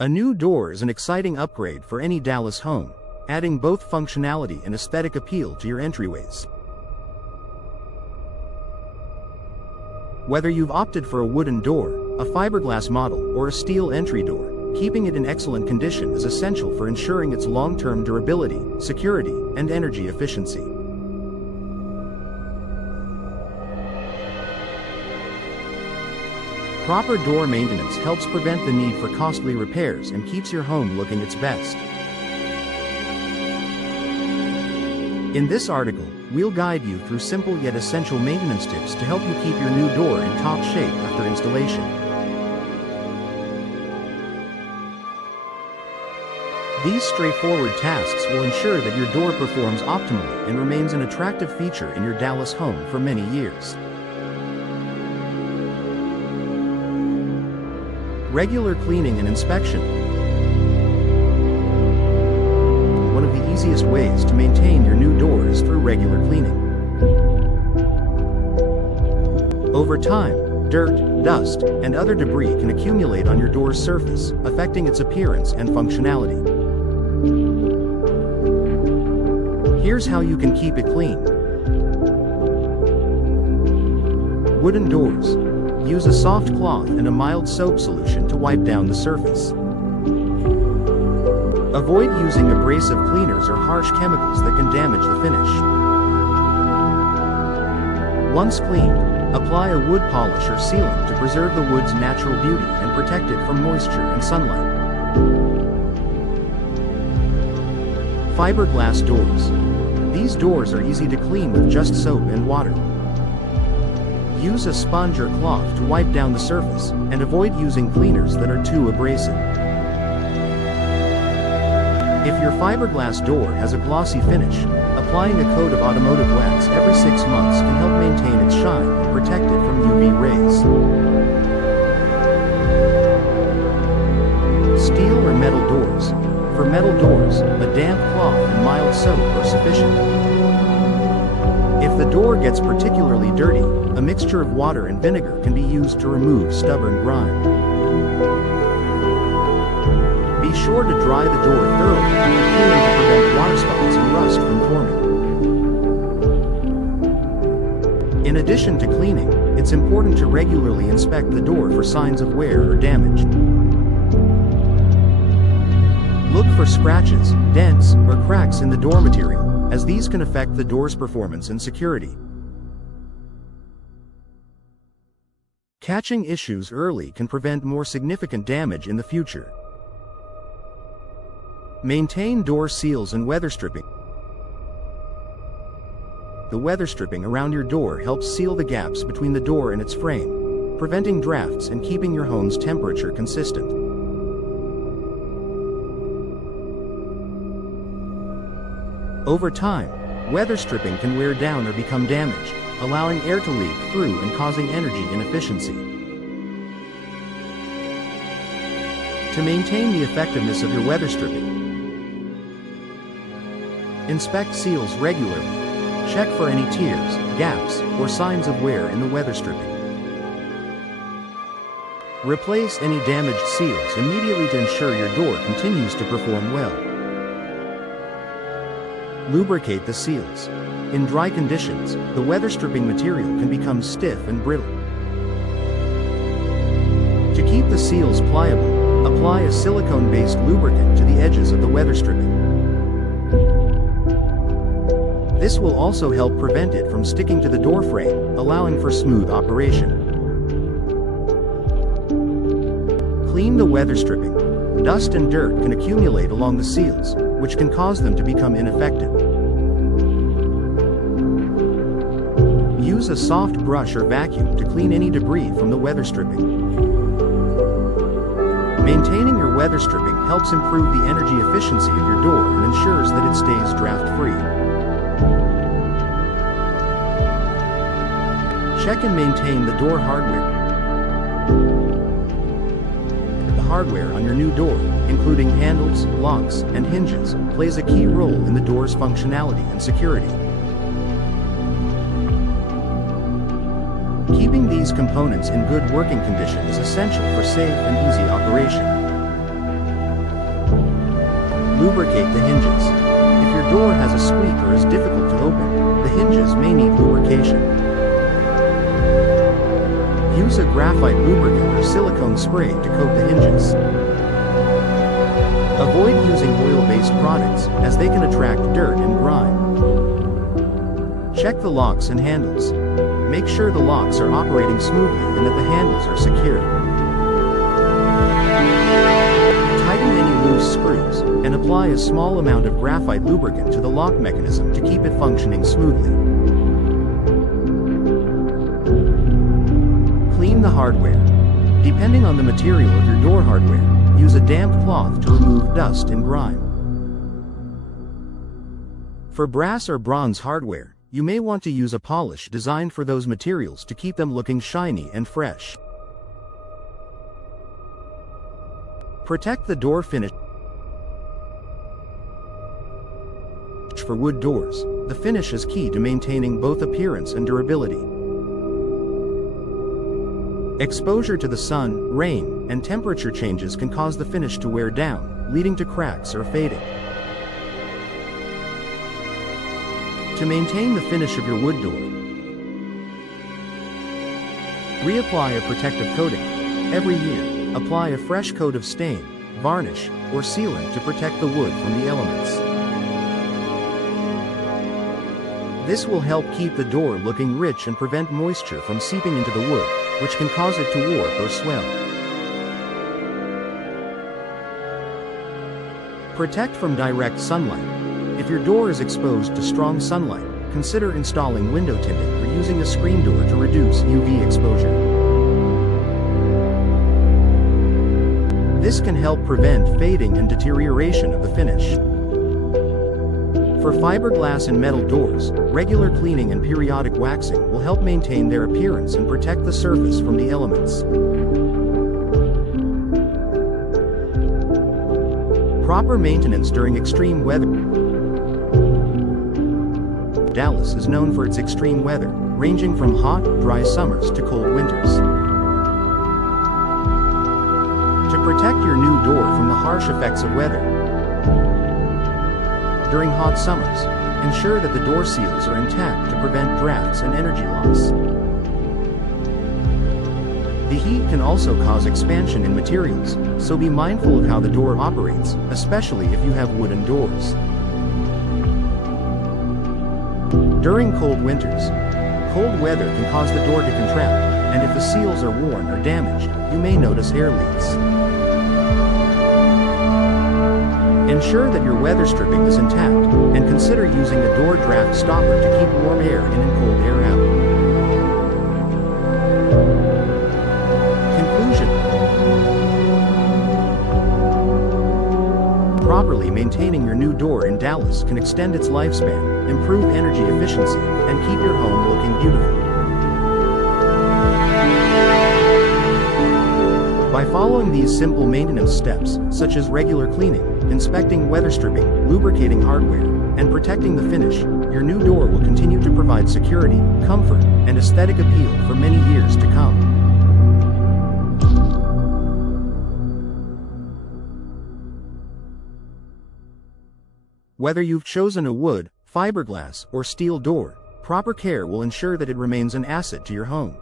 A new door is an exciting upgrade for any Dallas home, adding both functionality and aesthetic appeal to your entryways. Whether you've opted for a wooden door, a fiberglass model, or a steel entry door, keeping it in excellent condition is essential for ensuring its long-term durability, security, and energy efficiency. Proper door maintenance helps prevent the need for costly repairs and keeps your home looking its best. In this article, we'll guide you through simple yet essential maintenance tips to help you keep your new door in top shape after installation. These straightforward tasks will ensure that your door performs optimally and remains an attractive feature in your Dallas home for many years. Regular cleaning and inspection. One of the easiest ways to maintain your new door is through regular cleaning. Over time, dirt, dust, and other debris can accumulate on your door's surface, affecting its appearance and functionality. Here's how you can keep it clean. Wooden doors. Use a soft cloth and a mild soap solution to wipe down the surface. Avoid using abrasive cleaners or harsh chemicals that can damage the finish. Once cleaned, apply a wood polish or sealant to preserve the wood's natural beauty and protect it from moisture and sunlight. Fiberglass doors. These doors are easy to clean with just soap and water. Use a sponge or cloth to wipe down the surface, and avoid using cleaners that are too abrasive. If your fiberglass door has a glossy finish, applying a coat of automotive wax every 6 months can help maintain its shine and protect it from UV rays. Steel or metal doors. For metal doors, a damp cloth and mild soap are sufficient. If the door gets particularly dirty, a mixture of water and vinegar can be used to remove stubborn grime. Be sure to dry the door thoroughly after cleaning to prevent water spots and rust from forming. In addition to cleaning, it's important to regularly inspect the door for signs of wear or damage. Look for scratches, dents, or cracks in the door material, as these can affect the door's performance and security. Catching issues early can prevent more significant damage in the future. Maintain door seals and weather stripping. The weather stripping around your door helps seal the gaps between the door and its frame, preventing drafts and keeping your home's temperature consistent. Over time, weather stripping can wear down or become damaged, allowing air to leak through and causing energy inefficiency. To maintain the effectiveness of your weather stripping, inspect seals regularly. Check for any tears, gaps, or signs of wear in the weather stripping. Replace any damaged seals immediately to ensure your door continues to perform well. Lubricate the seals. In dry conditions, the weather stripping material can become stiff and brittle. To keep the seals pliable, apply a silicone-based lubricant to the edges of the weather stripping. This will also help prevent it from sticking to the door frame, allowing for smooth operation. Clean the weather stripping. Dust and dirt can accumulate along the seals, which can cause them to become ineffective. Use a soft brush or vacuum to clean any debris from the weather stripping. Maintaining your weather stripping helps improve the energy efficiency of your door and ensures that it stays draft-free. Check and maintain the door hardware. The hardware on your new door, including handles, locks, and hinges, plays a key role in the door's functionality and security. Keeping these components in good working condition is essential for safe and easy operation. Lubricate the hinges. If your door has a squeak or is difficult to open, the hinges may need lubrication. Use a graphite lubricant or silicone spray to coat the hinges. Avoid using oil-based products, as they can attract dirt and grime. Check the locks and handles. Make sure the locks are operating smoothly and that the handles are secure. Tighten any loose screws, and apply a small amount of graphite lubricant to the lock mechanism to keep it functioning smoothly. Clean the hardware. Depending on the material of your door hardware, use a damp cloth to remove dust and grime. For brass or bronze hardware, you may want to use a polish designed for those materials to keep them looking shiny and fresh. Protect the door finish. For wood doors, the finish is key to maintaining both appearance and durability. Exposure to the sun, rain, and temperature changes can cause the finish to wear down, leading to cracks or fading. To maintain the finish of your wood door, reapply a protective coating. Every year, apply a fresh coat of stain, varnish, or sealant to protect the wood from the elements. This will help keep the door looking rich and prevent moisture from seeping into the wood, which can cause it to warp or swell. Protect from direct sunlight. If your door is exposed to strong sunlight, consider installing window tinting or using a screen door to reduce UV exposure. This can help prevent fading and deterioration of the finish. For fiberglass and metal doors, regular cleaning and periodic waxing will help maintain their appearance and protect the surface from the elements. Proper maintenance during extreme weather. Dallas is known for its extreme weather, ranging from hot, dry summers to cold winters. To protect your new door from the harsh effects of weather, during hot summers, ensure that the door seals are intact to prevent drafts and energy loss. The heat can also cause expansion in materials, so be mindful of how the door operates, especially if you have wooden doors. During cold winters, cold weather can cause the door to contract, and if the seals are worn or damaged, you may notice air leaks. Ensure that your weather stripping is intact, and consider using a door draft stopper to keep warm air in and cold air out. Conclusion. Properly maintaining your new door in Dallas can extend its lifespan, improve energy efficiency, and keep your home looking beautiful. By following these simple maintenance steps, such as regular cleaning, inspecting weather stripping, lubricating hardware, and protecting the finish, your new door will continue to provide security, comfort, and aesthetic appeal for many years to come. Whether you've chosen a wood, fiberglass, or steel door, proper care will ensure that it remains an asset to your home.